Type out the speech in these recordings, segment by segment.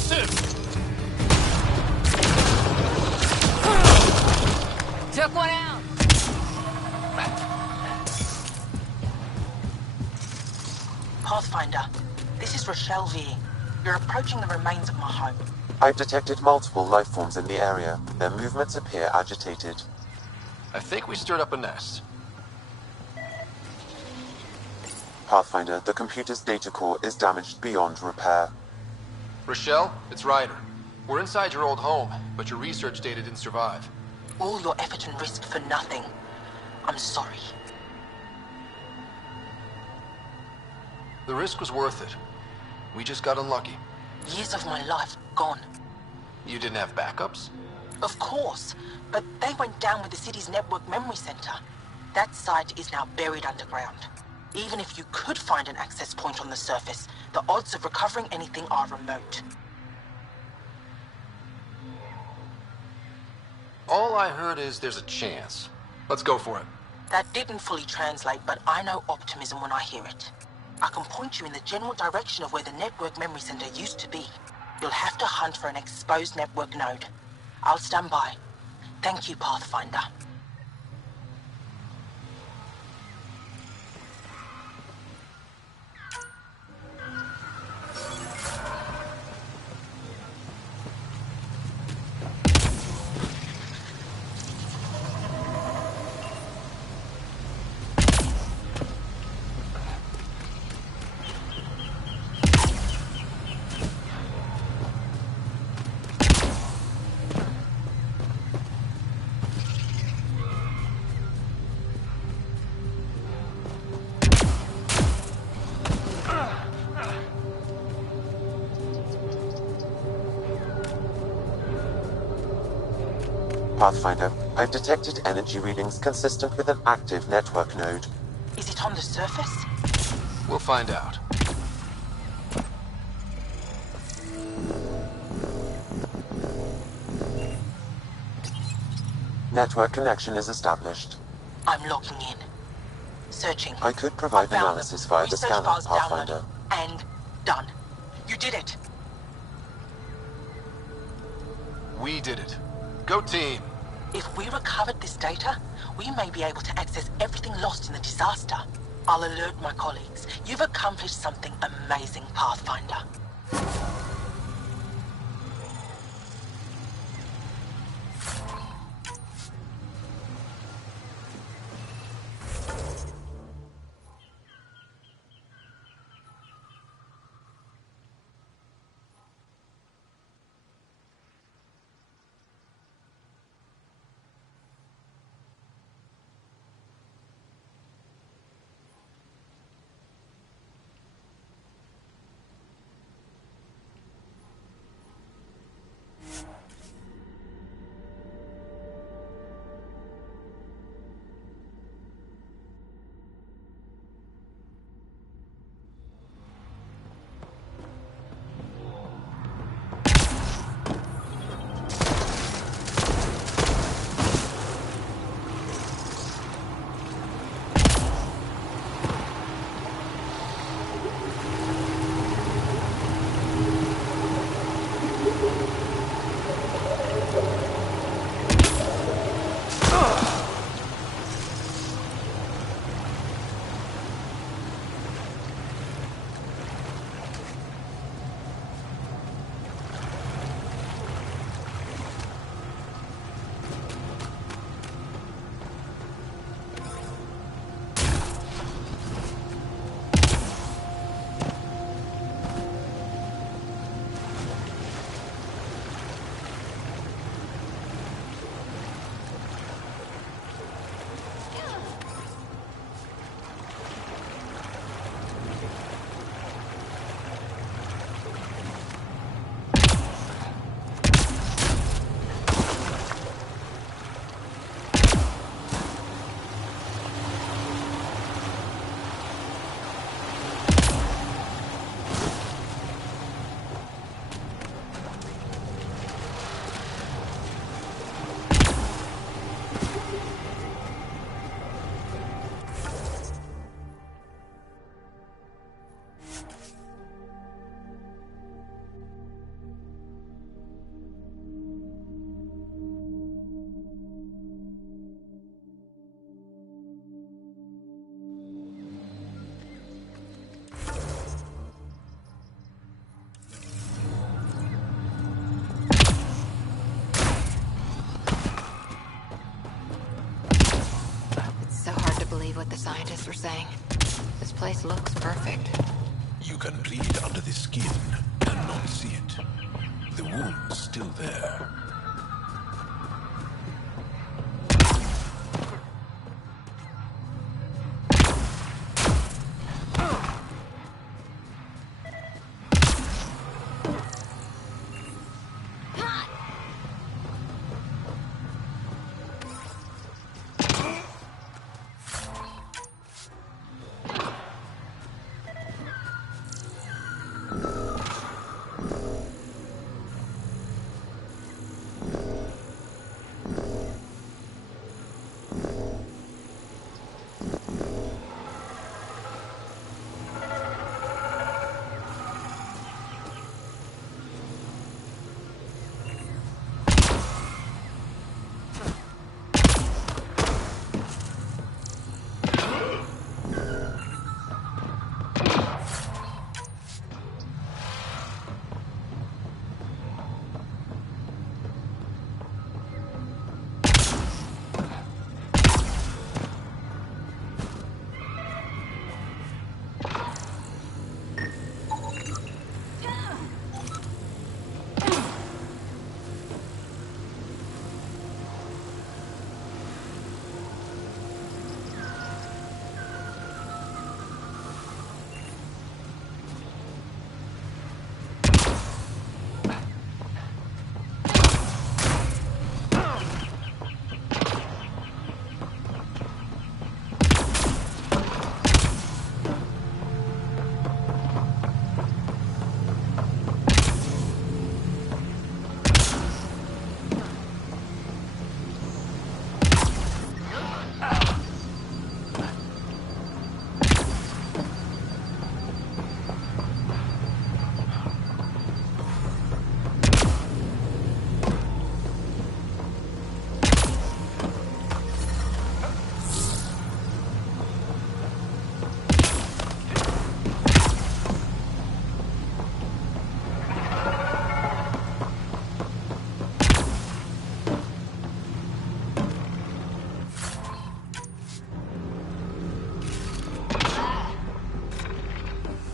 aggressive! Took one out! Pathfinder, this is Rochelle V. You're approaching the remains of my home. I've detected multiple life forms in the area. Their movements appear agitated. I think we stirred up a nest. Pathfinder, the computer's data core is damaged beyond repair. Rochelle, it's Ryder. We're inside your old home, but your research data didn't survive. All your effort and risk for nothing. I'm sorry. The risk was worth it. We just got unlucky. Years of my life gone. You didn't have backups? Of course, but they went down with the city's network memory center. That site is now buried underground. Even if you could find an access point on the surface, the odds of recovering anything are remote. All I heard is there's a chance. Let's go for it. That didn't fully translate, but I know optimism when I hear it. I can point you in the general direction of where the network memory center used to be. You'll have to hunt for an exposed network node. I'll stand by. Thank you, Pathfinder. Pathfinder, I've detected energy readings consistent with an active network node. Is it on the surface? We'll find out. Network connection is established. I'm logging in. Searching. I could provide Found analysis them. via the Research scanner, files Pathfinder. downloaded. And done. You did it. We did it. Go team! If we recovered this data, we may be able to access everything lost in the disaster. I'll alert my colleagues. You've accomplished something amazing, Pathfinder. scientists were saying. This place looks perfect. You can read under the skin and not see it. The wound's still there.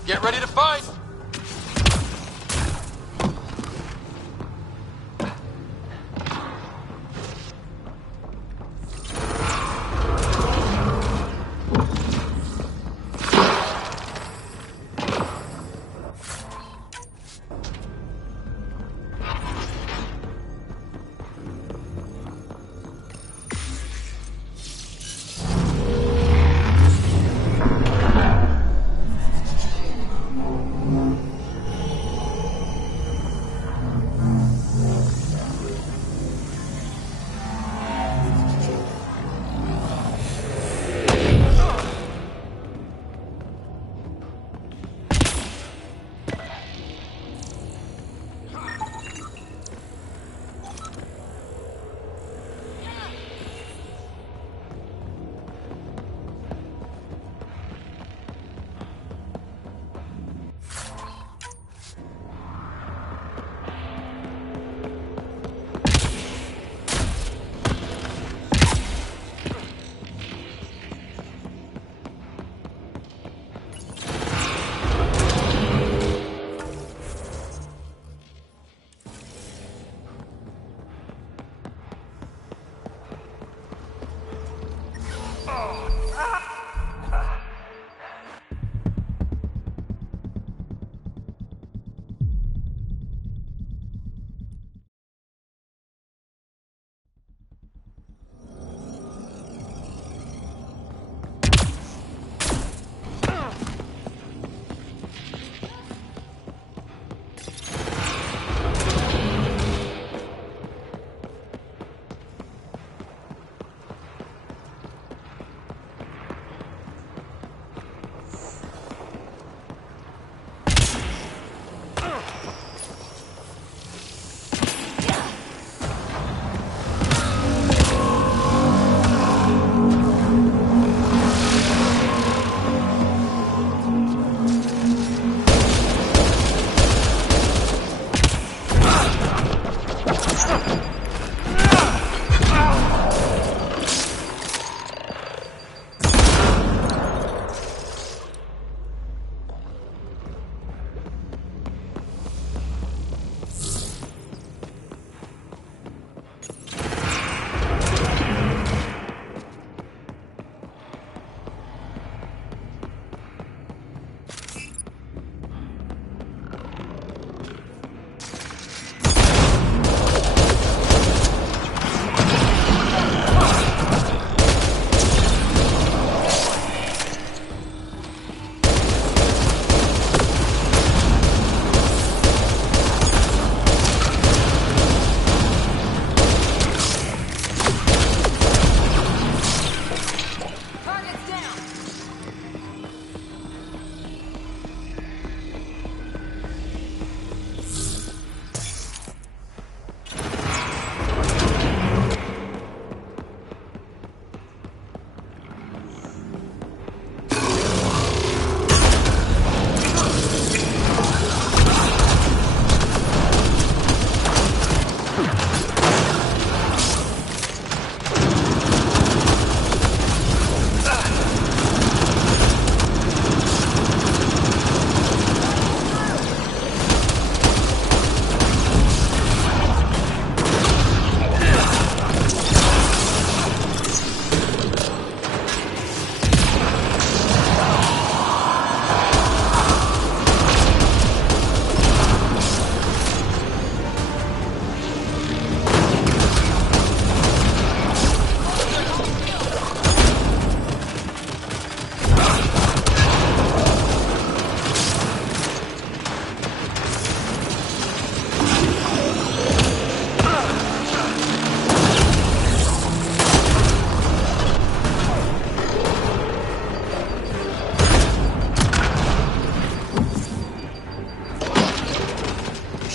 Get ready to fight!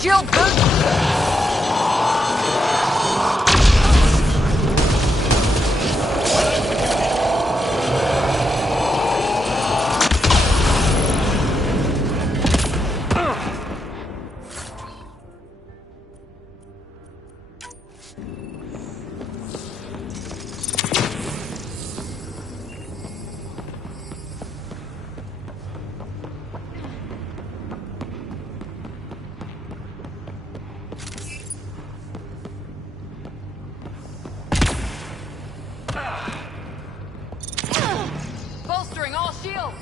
Shield boost! Bolstering all shields!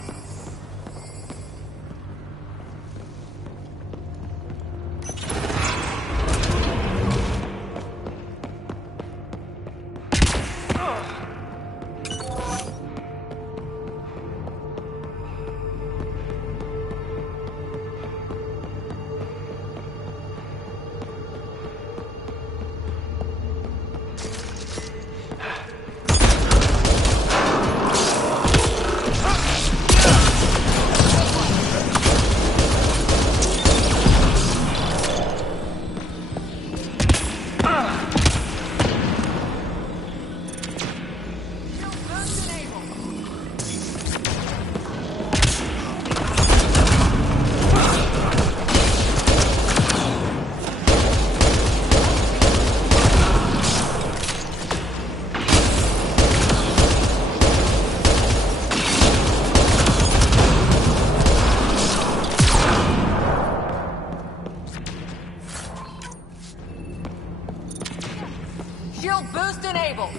Shield boost enabled!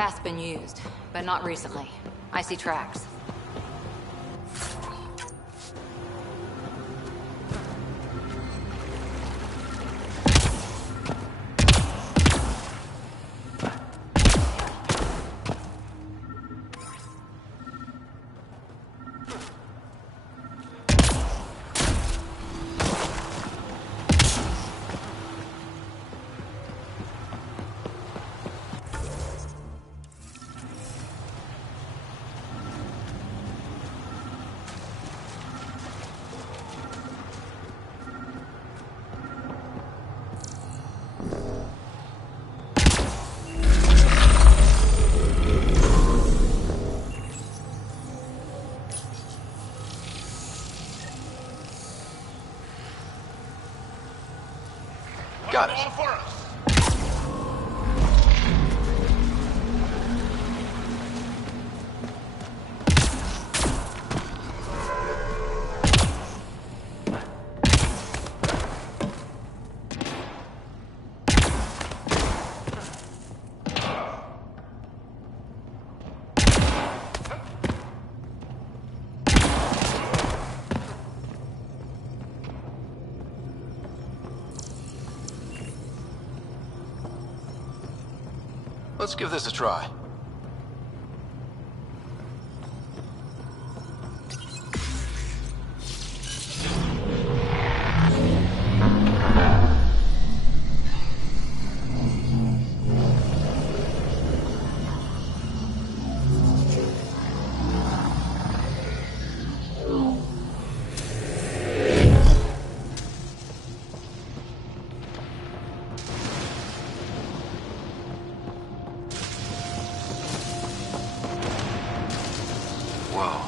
path's been used, but not recently. I see tracks. Got it. Let's give this a try. Whoa.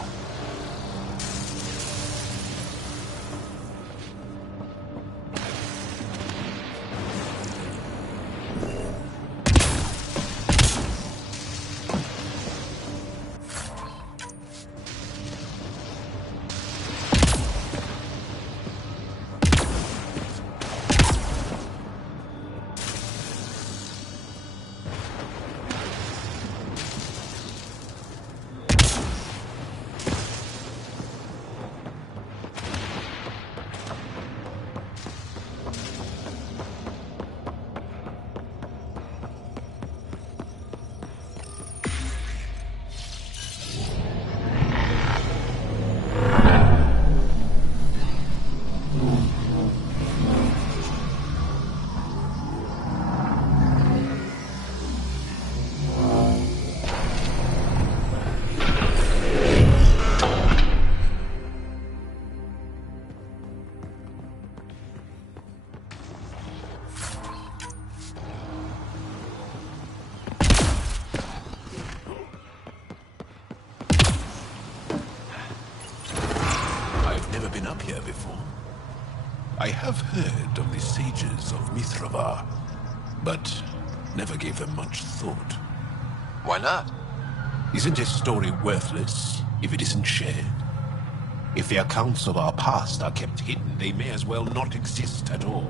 Been up here before. I have heard of the sages of Mithravar, but never gave them much thought. Why not? Isn't a story worthless if it isn't shared? If the accounts of our past are kept hidden, they may as well not exist at all.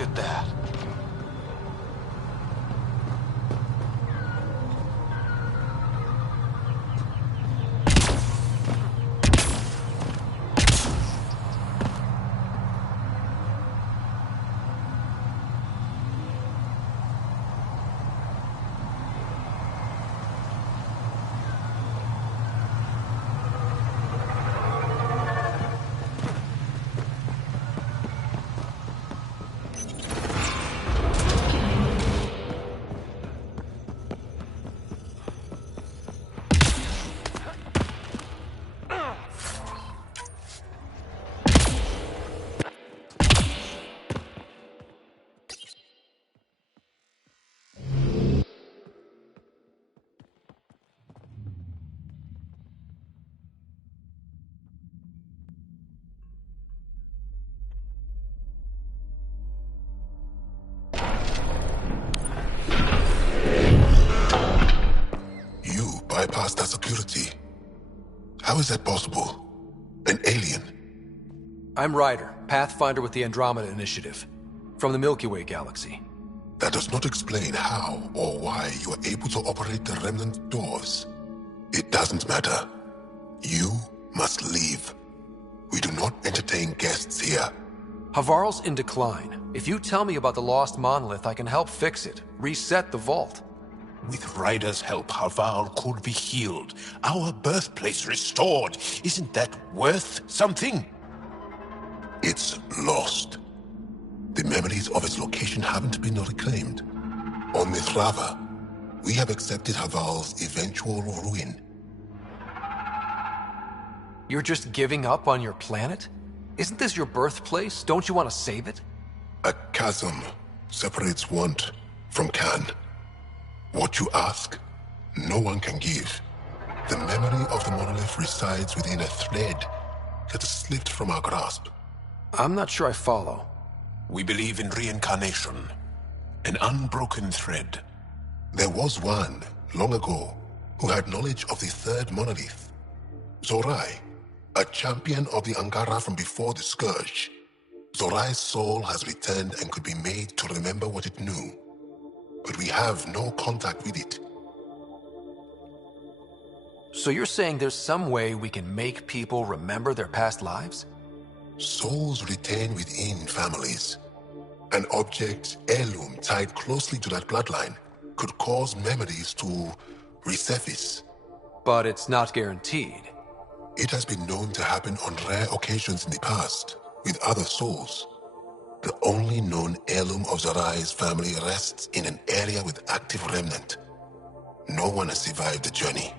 Look at that. Bypassed that security. How is that possible? An alien? I'm Ryder, Pathfinder with the Andromeda Initiative, from the Milky Way galaxy. That does not explain how or why you are able to operate the remnant doors. It doesn't matter. You must leave. We do not entertain guests here. Havarl's in decline. If you tell me about the lost monolith, I can help fix it, reset the vault. With Ryder's help, Havarl could be healed. Our birthplace restored. Isn't that worth something? It's lost. The memories of its location haven't been reclaimed. On Mithrava, we have accepted Havarl's eventual ruin. You're just giving up on your planet? Isn't this your birthplace? Don't you want to save it? A chasm separates want from can. What you ask, no one can give. The memory of the monolith resides within a thread that slipped from our grasp. I'm not sure I follow. We believe in reincarnation, an unbroken thread. There was one, long ago, who had knowledge of the third monolith. Zorai, a champion of the Angara from before the Scourge. Zorai's soul has returned and could be made to remember what it knew. But we have no contact with it. So you're saying there's some way we can make people remember their past lives? Souls retain within families. An object, heirloom, tied closely to that bloodline could cause memories to resurface. But it's not guaranteed. It has been known to happen on rare occasions in the past, with other souls. The only known heirloom of Zorai's family rests in an area with active remnant. No one has survived the journey.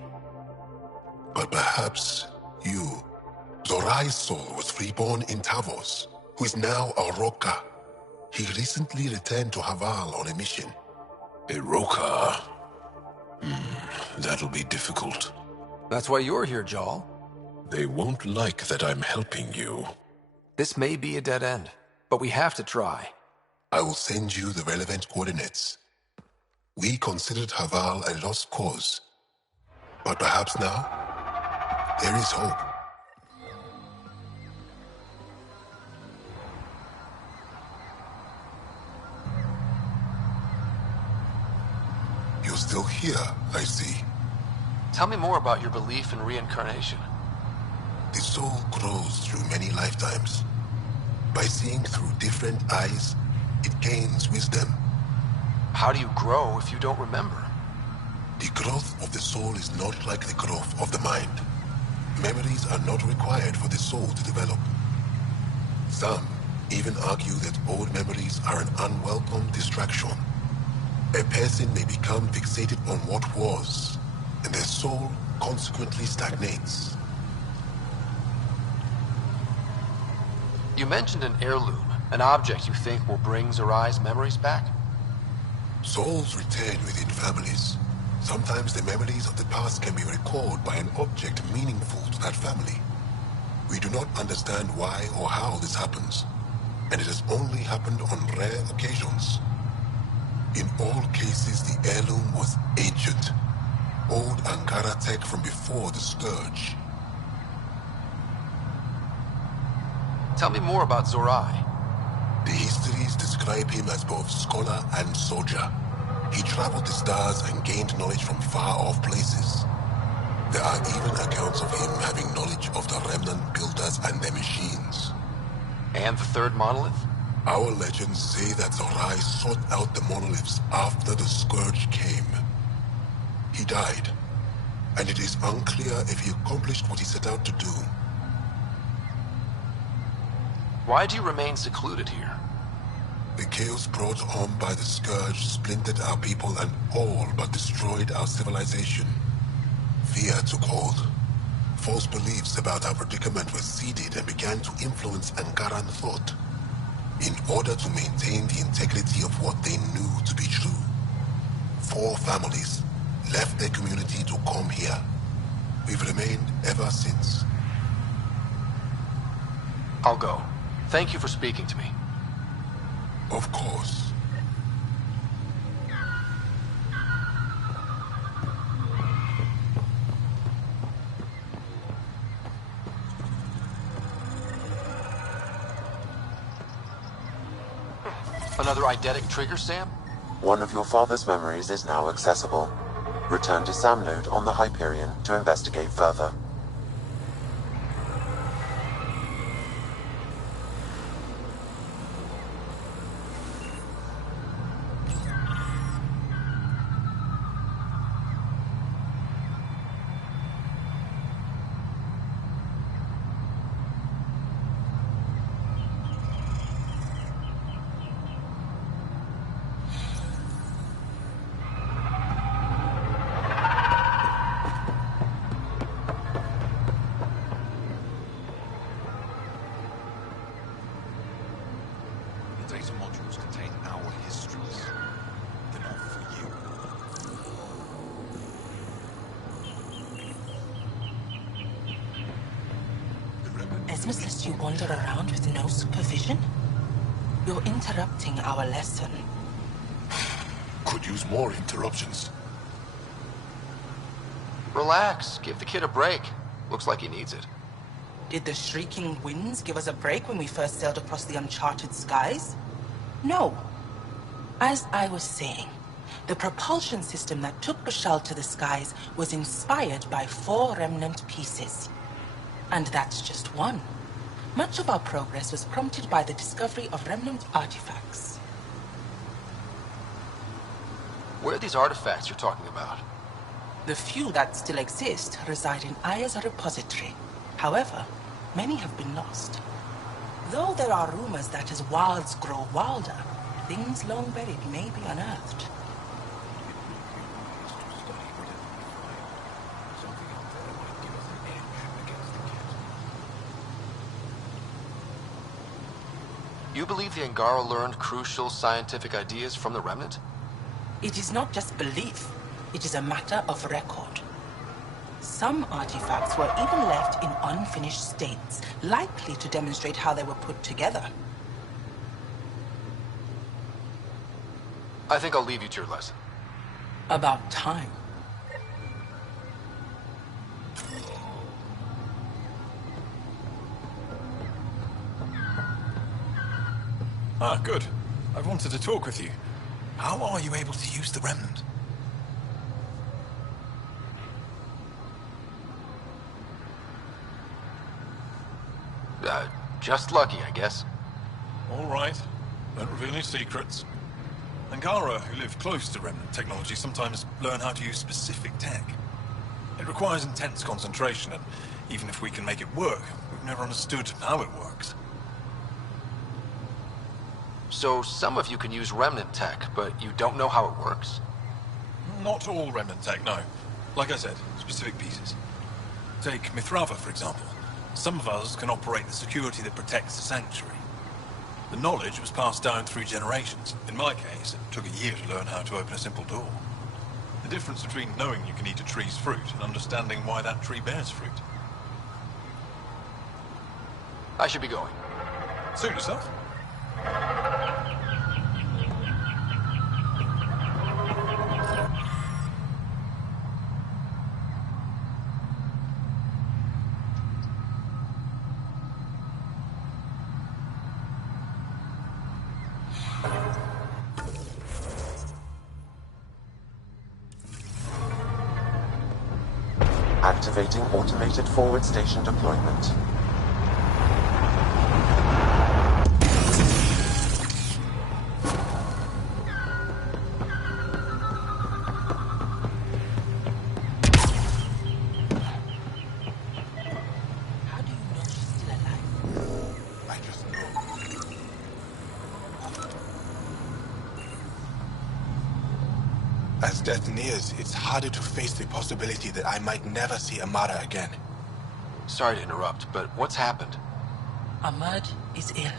But perhaps you. Zorai's soul was reborn in Tavos, who is now a Roka. He recently returned to Havarl on a mission. A Roka? That'll be difficult. That's why you're here, Jal. They won't like that I'm helping you. This may be a dead end, but we have to try. I will send you the relevant coordinates. We considered Havarl a lost cause. But perhaps now, there is hope. You're still here, I see. Tell me more about your belief in reincarnation. The soul grows through many lifetimes. By seeing through different eyes, it gains wisdom. How do you grow if you don't remember? The growth of the soul is not like the growth of the mind. Memories are not required for the soul to develop. Some even argue that old memories are an unwelcome distraction. A person may become fixated on what was, and their soul consequently stagnates. You mentioned an heirloom, an object you think will bring Zorai's memories back? Souls return within families. Sometimes the memories of the past can be recalled by an object meaningful to that family. We do not understand why or how this happens, and it has only happened on rare occasions. In all cases, the heirloom was ancient. Old Angara tech from before the Scourge. Tell me more about Zorai. The history stories describe him as both scholar and soldier. He traveled the stars and gained knowledge from far-off places. There are even accounts of him having knowledge of the remnant builders and their machines. And the third monolith? Our legends say that Zorai sought out the monoliths after the Scourge came. He died, and it is unclear if he accomplished what he set out to do. Why do you remain secluded here? The chaos brought on by the Scourge splintered our people and all but destroyed our civilization. Fear took hold. False beliefs about our predicament were seeded and began to influence Ankaran thought. In order to maintain the integrity of what they knew to be true, 4 families left their community to come here. We've remained ever since. I'll go. Thank you for speaking to me. Of course. Another eidetic trigger, Sam? One of your father's memories is now accessible. Return to Sam Node on the Hyperion to investigate further. The data modules contain our histories. They're not for you. Esmus lets you wander around with no supervision? You're interrupting our lesson. Could use more interruptions. Relax. Give the kid a break. Looks like he needs it. Did the shrieking winds give us a break when we first sailed across the uncharted skies? No. As I was saying, the propulsion system that took Bashal to the skies was inspired by 4 remnant pieces. And that's just one. Much of our progress was prompted by the discovery of remnant artifacts. Where are these artifacts you're talking about? The few that still exist reside in Aya's repository. However, many have been lost. Though there are rumors that as wilds grow wilder, things long buried may be unearthed. You believe the Angara learned crucial scientific ideas from the Remnant? It is not just belief, it is a matter of record. Some artifacts were even left in unfinished states, likely to demonstrate how they were put together. I think I'll leave you to your lesson. About time. Ah, good. I've wanted to talk with you. How are you able to use the Remnant? Just lucky, I guess. All right. Don't reveal any secrets. Angara, who live close to Remnant technology, sometimes learn how to use specific tech. It requires intense concentration, and even if we can make it work, we've never understood how it works. So some of you can use Remnant tech, but you don't know how it works? Not all Remnant tech, no. Like I said, specific pieces. Take Mithrava, for example. Some of us can operate the security that protects the sanctuary. The knowledge was passed down through generations. In my case, it took a year to learn how to open a simple door. The difference between knowing you can eat a tree's fruit and understanding why that tree bears fruit. I should be going. Suit yourself. Activating automated forward station deployment. How do you know she's still alive? I just know. As death nears, it's harder to face the possibility that I might never see Amara again. Sorry to interrupt, but what's happened? Ahmad is ill.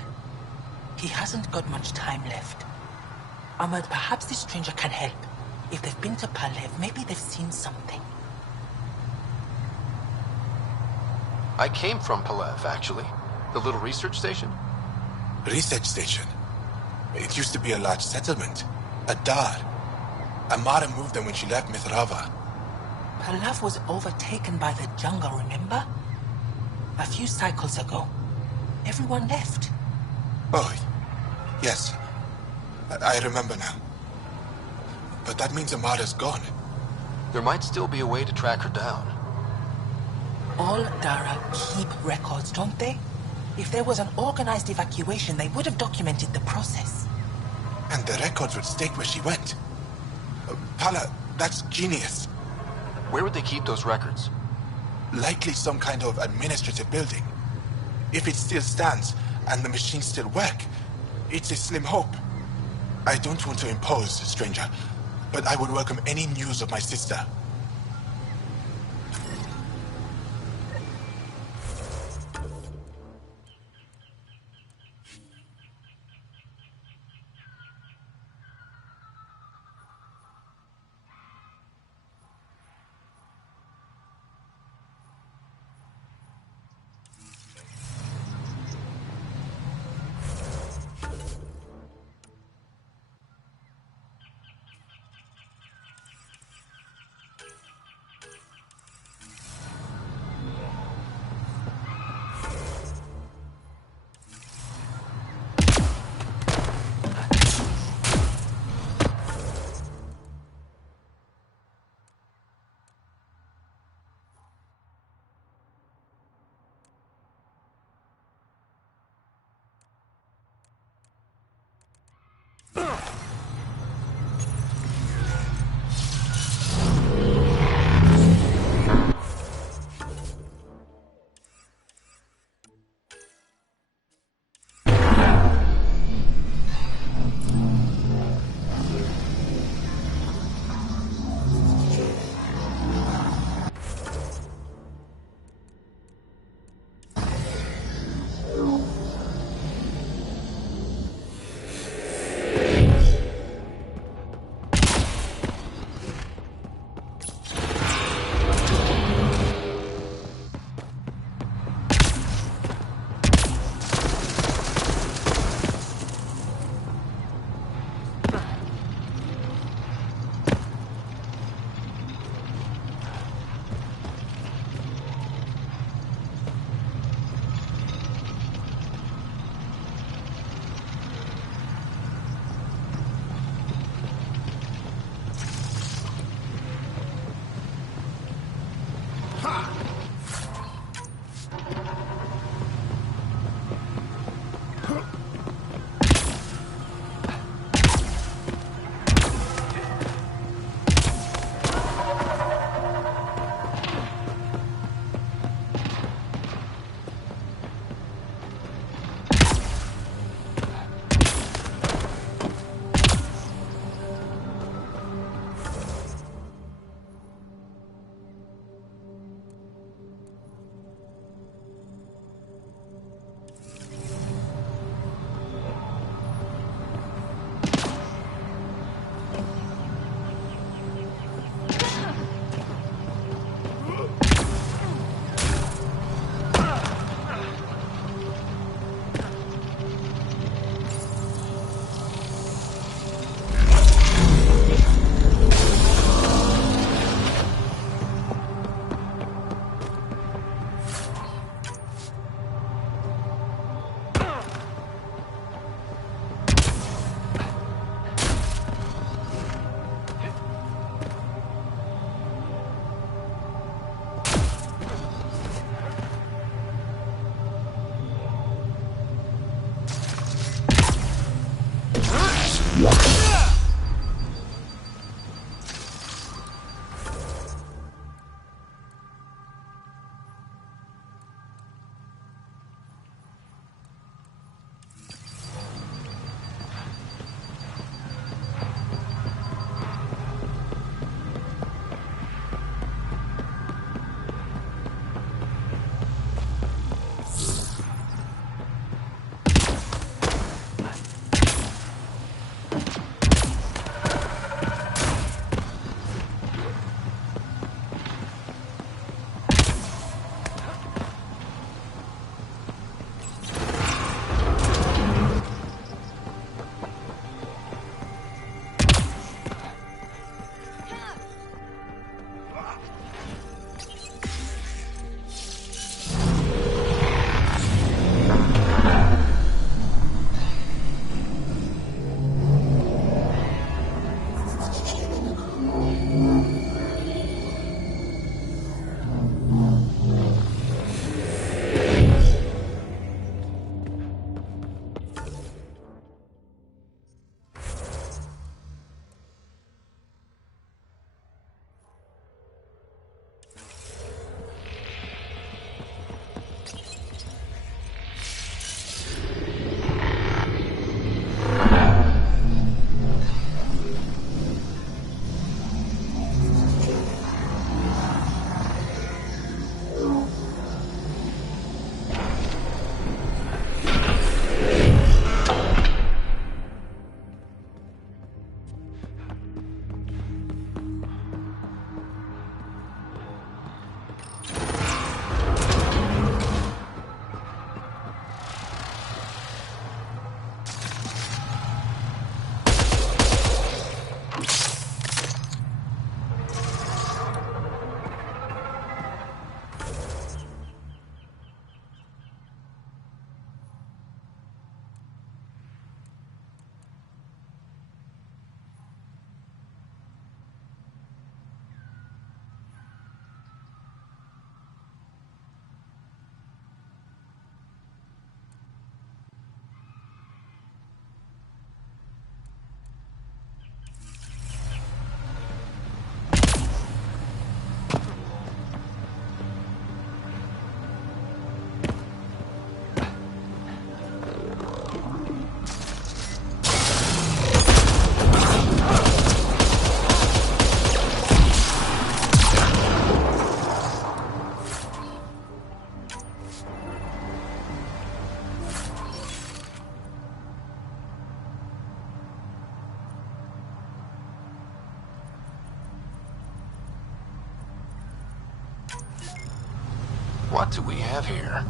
He hasn't got much time left. Ahmad, perhaps this stranger can help. If they've been to Palev, maybe they've seen something. I came from Palev, actually. The little research station. Research station. It used to be a large settlement. A dar. Amara moved them when she left Mithrava. Palev was overtaken by the jungle, remember? A few cycles ago. Everyone left. Oh, yes. I remember now. But that means Amara's gone. There might still be a way to track her down. All Dara keep records, don't they? If there was an organized evacuation, they would have documented the process. And the records would state where she went. Pala, that's genius. Where would they keep those records? Likely some kind of administrative building. If it still stands, and the machines still work, it's a slim hope. I don't want to impose, stranger, but I would welcome any news of my sister. What do we have here?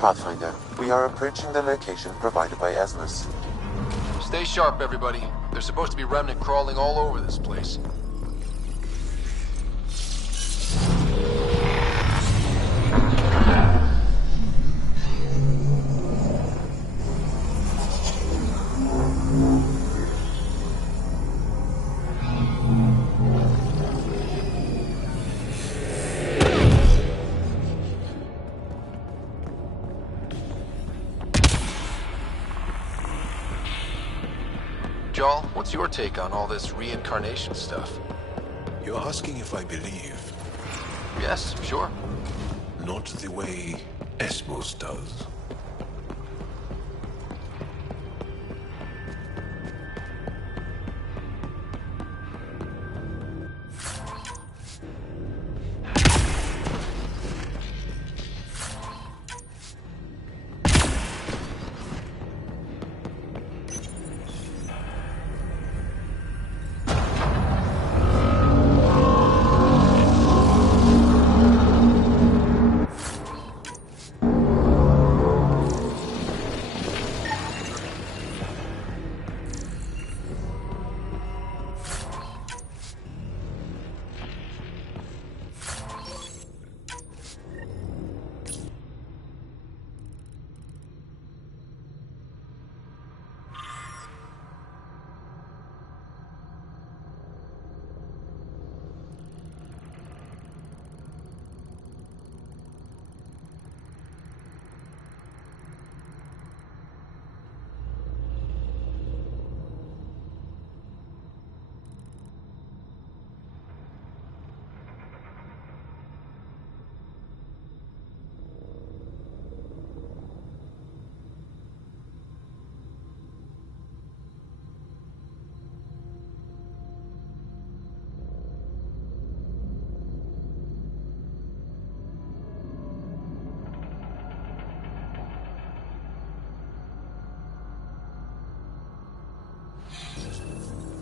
Pathfinder, we are approaching the location provided by Esmus. Stay sharp, everybody. There's supposed to be remnant crawling all over this place. Joel, what's your take on all this reincarnation stuff? You're asking if I believe. Yes, sure. Not the way Esmos does.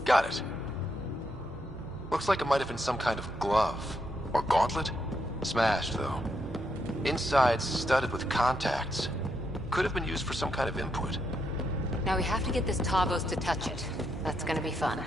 Got it. Looks like it might have been some kind of glove. Or gauntlet? Smashed, though. Inside's studded with contacts. Could have been used for some kind of input. Now we have to get this Tavos to touch it. That's gonna be fun.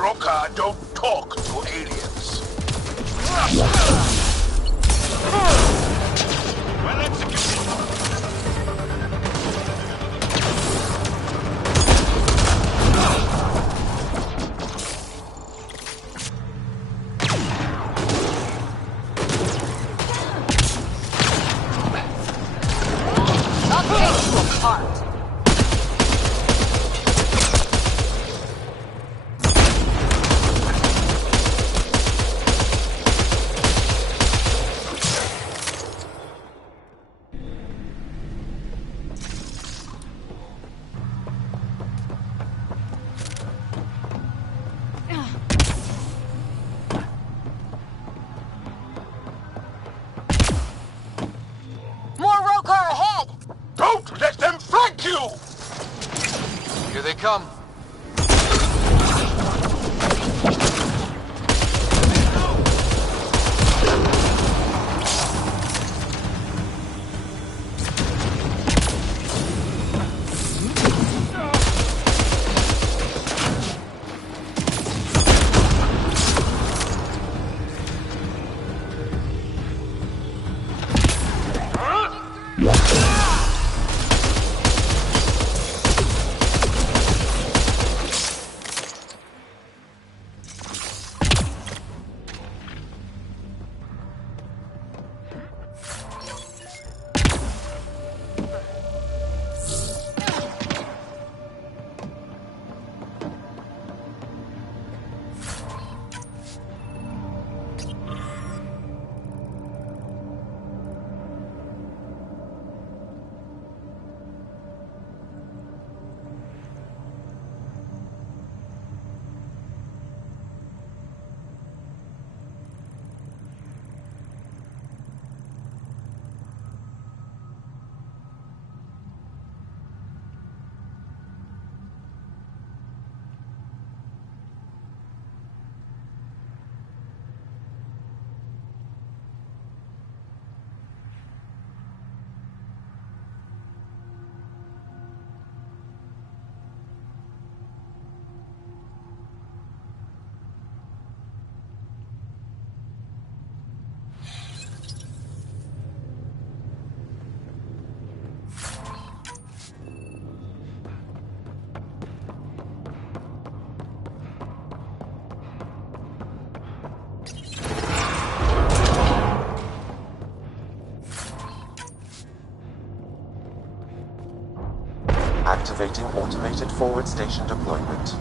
Roka don't talk to aliens. Well executed. I'll take you apart. More Rokar ahead! Don't let them flank you! Here they come. Activating automated forward station deployment.